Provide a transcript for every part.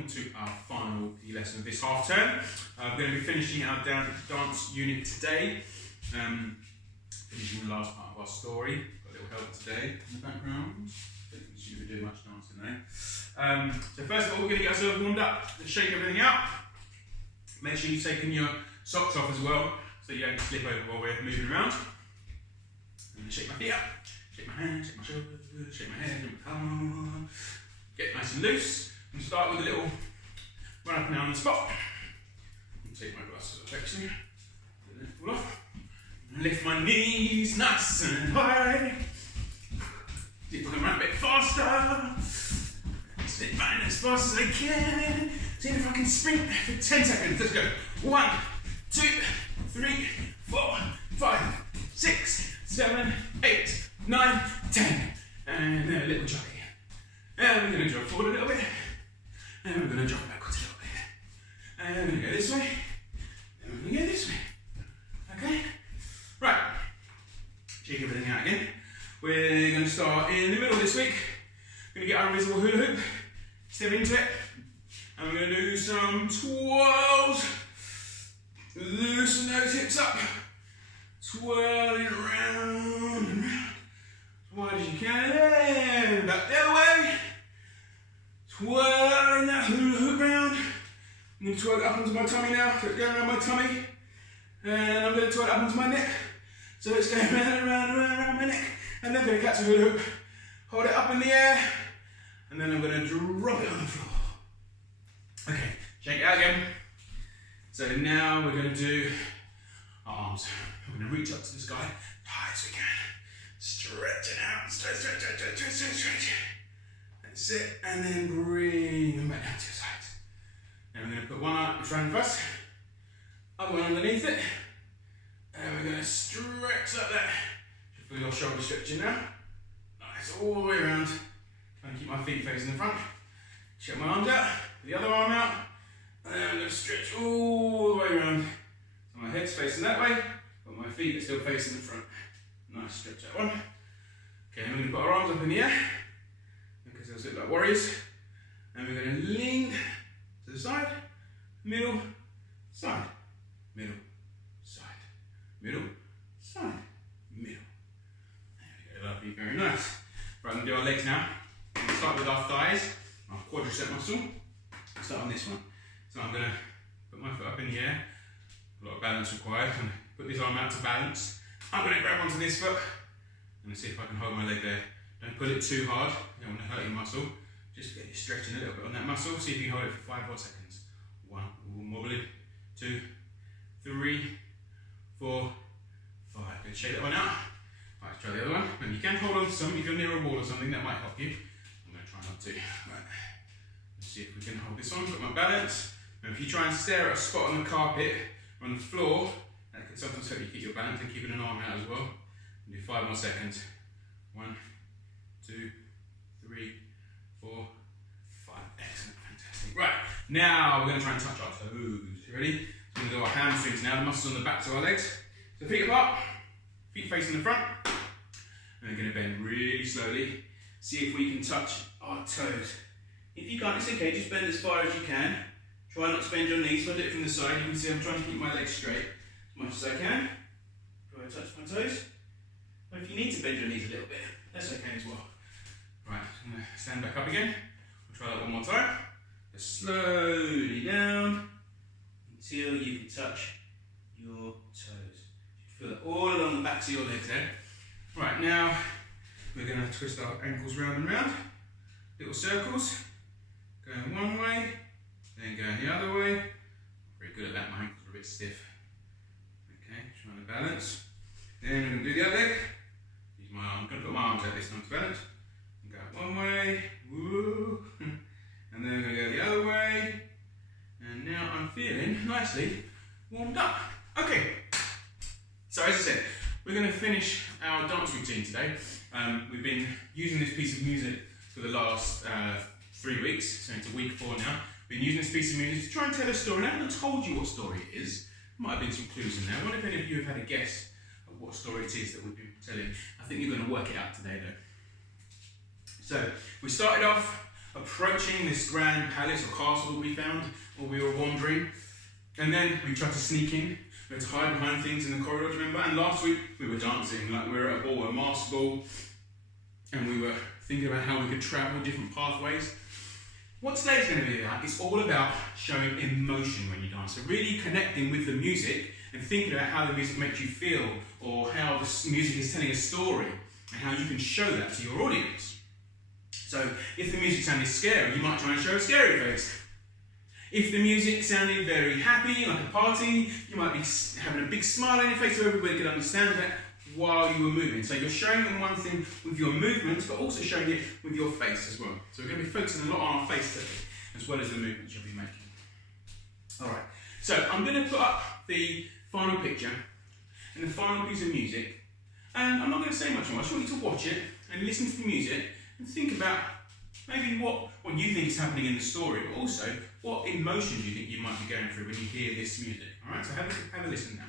welcome to our final PE lesson of this half term. We're going to be finishing our dance unit today, finishing the last part of our story. Got a little help today in the background. I don't think we should be doing much dancing there. So first of all, we're going to get ourselves warmed up. Let's shake everything out. Make sure you've taken your socks off as well, so you don't slip over while we're moving around. I'm going to shake my feet up, shake my hands, shake my shoulders, shake my head, come on. Get nice and loose. And start with a little run up and down on the spot. And take my glasses off actually. Let it fall off. And lift my knees nice and high. See if I can run a bit faster. Sit back as fast as I can. See if I can sprint for 10 seconds. Let's go. 1, 2, 3, 4, 5, 6, 7, 8, 9, 10. And then a little jog here. And we're going to jog forward a little bit. And we're going to jog backwards a little bit. And we're going to go this way. And we're going to go this way. Okay? Right. Shake everything out again. We're going to start in the middle this week. We're going to get our invisible hula hoop. Step into it. And we're going to do some twirls. Loosen those hips up. Twirling around and round. As wide as you can. And back the other way. Twirling that hula hoop round. I'm going to twirl it up onto my tummy now. So it's going around my tummy. And I'm going to twirl it up onto my neck. So it's going round and round and round, around my neck. And then I'm going to catch the hula hoop. Hold it up in the air. And then I'm going to drop it on the floor. Okay, shake it out again. So now we're going to do our arms. We're going to reach up to the sky high as we can. Stretch it out. Stretch, stretch, stretch, stretch, stretch, stretch. That's it. And then bring them back down to your sides. Now we're going to put one arm in front of us, other one underneath it. And we're going to stretch like that. Feel your shoulder stretching now. Nice, all the way around. Trying to keep my feet facing the front. Check my arms out. The other arm out. And I'm going to stretch all the way around. So my head's facing that way, but my feet are still facing the front. Nice stretch that one. Okay, and we're going to put our arms up in the air, because those look like warriors. And we're going to lean to the side, middle, side, middle, side, middle, side, middle. There we go, lovely, very nice. Right, I'm going to do our legs now. We're going to start with our thighs, our quadricep muscle. We'll start on this one. So I'm going to put my foot up in the air. A lot of balance required. I'm going to put this arm out to balance. I'm going to grab onto this foot and see if I can hold my leg there. Don't pull it too hard. You don't want to hurt your muscle. Just get you stretching a little bit on that muscle. See if you can hold it for 5 more seconds. 1, wobbling. 2, 3, 4, 5. Good. Shake that one out. Right, let's try the other one. And you can hold on to something if you're near a wall or something, that might help you. I'm going to try not to. Right. Let's see if we can hold this on. Got my balance. Now if you try and stare at a spot on the carpet or on the floor, that can sometimes help you keep your balance and keeping an arm out as well. And do 5 more seconds. 1, 2, 3, 4, 5. Excellent, fantastic. Right, now we're going to try and touch our toes. You ready? So we're going to do our hamstrings now, the muscles on the backs of our legs. So feet apart, feet facing the front. And we're going to bend really slowly. See if we can touch our toes. If you can't, it's okay, just bend as far as you can. Try not to bend your knees. If I do it from the side, you can see I'm trying to keep my legs straight as much as I can. Try to touch my toes. Or if you need to bend your knees a little bit, that's okay as well. Right, I'm going to stand back up again. We'll try that one more time. Just slowly down until you can touch your toes. Feel it all along the backs of your legs there. Right, now we're going to twist our ankles round and round. Little circles. Going one way, then going the other way. Very good at that, my ankles are a bit stiff. Okay, trying to balance. Then we're going to do the other leg. Use my arm. I'm going to put my arms out this time to balance. And go one way, woo. And then we're going to go the other way. And now I'm feeling nicely warmed up. Okay, so as I said, we're going to finish our dance routine today. We've been using this piece of music for the last 3 weeks, so it's week 4 now. We've been using this piece of music to try and tell a story. I haven't told you what story it is. There might have been some clues in there. I wonder if any of you have had a guess of what story it is that we've been telling. I think you're going to work it out today though. So we started off approaching this grand palace or castle that we found while we were wandering. And then we tried to sneak in. We had to hide behind things in the corridor, do you remember? And last week we were dancing, like we were at a ball, a masked ball, and we were thinking about how we could travel different pathways. What today's going to be about is all about showing emotion when you dance. So really connecting with the music and thinking about how the music makes you feel, or how the music is telling a story, and how you can show that to your audience. So if the music sounded scary, you might try and show a scary face. If the music sounded very happy, like a party, you might be having a big smile on your face so everybody could understand that while you were moving. So you're showing them one thing with your movements, but also showing it with your face as well. So we're going to be focusing a lot on our face today, as well as the movements you'll be making. Alright, so I'm going to put up the final picture and the final piece of music, and I'm not going to say much more. I just want you to watch it and listen to the music and think about maybe what you think is happening in the story, but also what emotion do you think you might be going through when you hear this music. Alright, so have a listen now.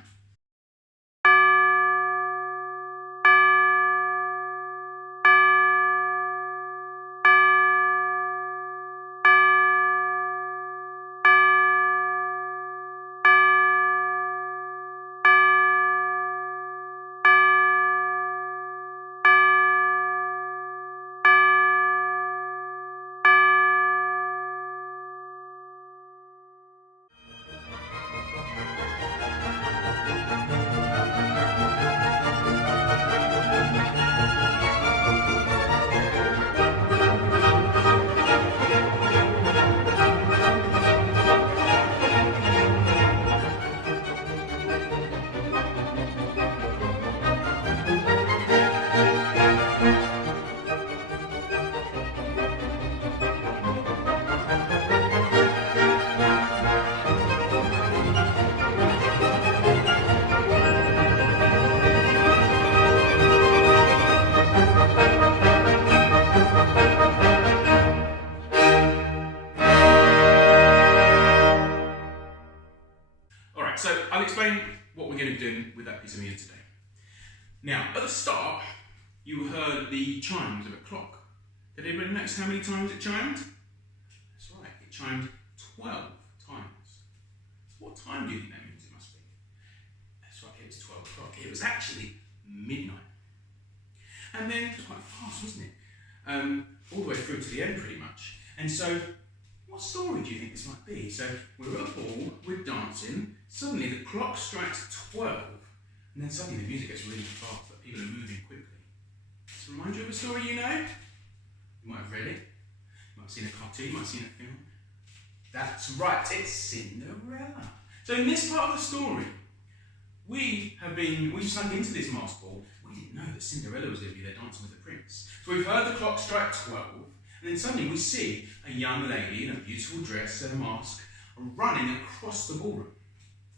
So I'll explain what we're going to be doing with that piece of music today. Now, at the start, you heard the chimes of a clock. Did anybody notice how many times it chimed? That's right, it chimed 12 times. What time do you think that means it must be? That's right, it was 12 o'clock. It was actually midnight. And then it was quite fast, wasn't it? All the way through to the end, pretty much. And so, what story do you think this might be? So, we're at a ball, we're dancing, suddenly the clock strikes 12, and then suddenly the music gets really fast, but people are moving quickly. Does it remind you of a story you know? You might have read it, you might have seen a cartoon, you might have seen a film. That's right, it's Cinderella. So in this part of the story, we snuck into this masked ball. We didn't know that Cinderella was going to be there dancing with the prince. So we've heard the clock strike 12, and then suddenly we see a young lady in a beautiful dress and a mask running across the ballroom.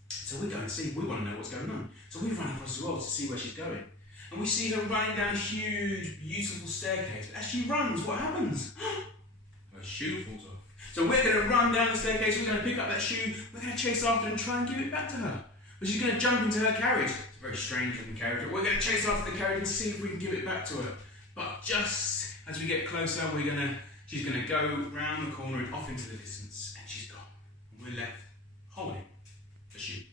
So we go and see, we want to know what's going on. So we run across as well to see where she's going. And we see her running down a huge, beautiful staircase. But as she runs, what happens? Her shoe falls off. So we're going to run down the staircase, we're going to pick up that shoe, we're going to chase after her and try and give it back to her. But she's going to jump into her carriage. It's a very strange looking carriage. But we're going to chase after the carriage and see if we can give it back to her. But just as we get closer, she's going to go round the corner and off into the distance, and she's gone. And we're left holding the shoe.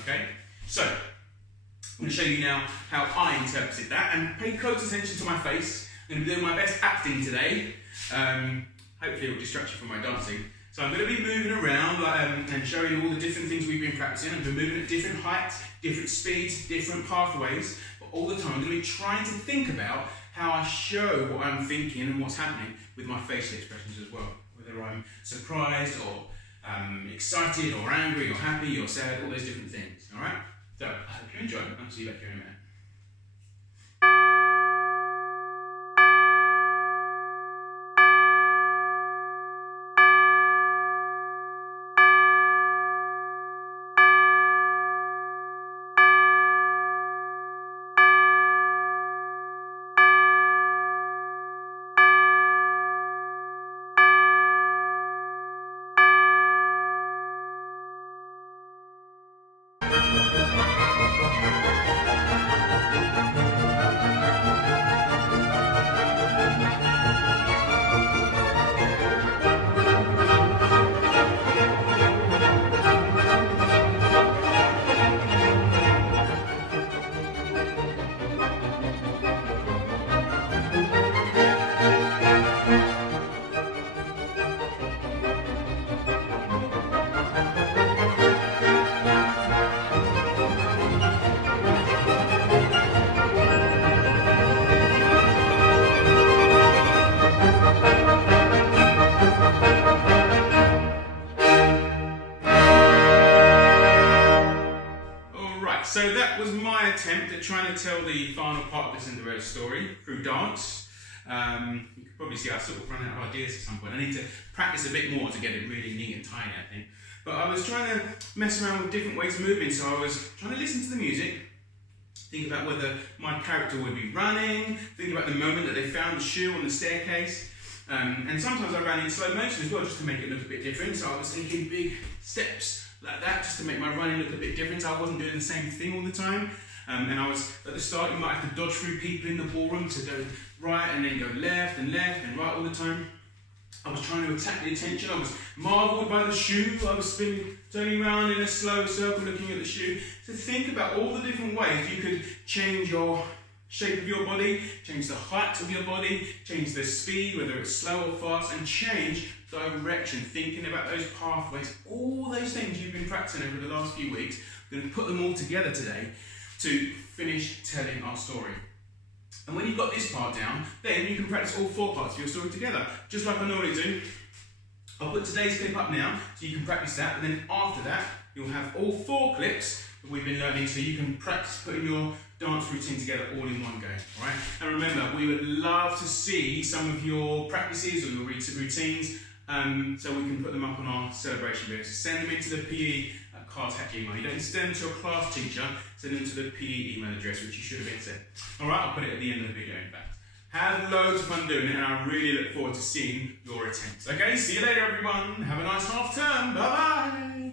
Okay? So, I'm going to show you now how I interpreted that, and pay close attention to my face. I'm going to be doing my best acting today. Hopefully it will distract you from my dancing. So I'm going to be moving around and showing you all the different things we've been practicing. I'm going to be moving at different heights, different speeds, different pathways, but all the time I'm going to be trying to think about how I show what I'm thinking and what's happening with my facial expressions as well. Whether I'm surprised or excited or angry or happy or sad, all those different things. Alright? So, I hope you enjoy. I'll see you back here in a minute. so that was my attempt at trying to tell the final part of the Cinderella story through dance. You can probably see I sort of run out of ideas at some point. I need to practice a bit more to get it really neat and tidy, I think. But I was trying to mess around with different ways of moving, so I was trying to listen to the music, think about whether my character would be running, think about the moment that they found the shoe on the staircase. And sometimes I ran in slow motion as well, just to make it look a bit different. So I was taking big steps like that, just to make my running look a bit different. So I wasn't doing the same thing all the time. And I was, at the start, you might have to dodge through people in the ballroom to go right and then go left and right all the time. I was trying to attack the attention. I was marvelled by the shoe. I was spinning, turning around in a slow circle looking at the shoe. So think about all the different ways you could change your shape of your body, change the height of your body, change the speed, whether it's slow or fast, and change direction, thinking about those pathways, all those things you've been practicing over the last few weeks. We're going to put them all together today to finish telling our story. And when you've got this part down, then you can practice all 4 parts of your story together, just like I normally do. I'll put today's clip up now, so you can practice that, and then after that, you'll have all 4 clips that we've been learning, so you can practice putting your dance routine together all in one go, all right? And remember, we would love to see some of your practices or your routines, so we can put them up on our celebration video. So send them into the PE Cartech email. You don't send them to your class teacher, send them to the PE email address, which you should have been sent. All right, I'll put it at the end of the video, in fact. Have loads of fun doing it, and I really look forward to seeing your attempts. Okay, see you later, everyone. Have a nice half term. Bye-bye.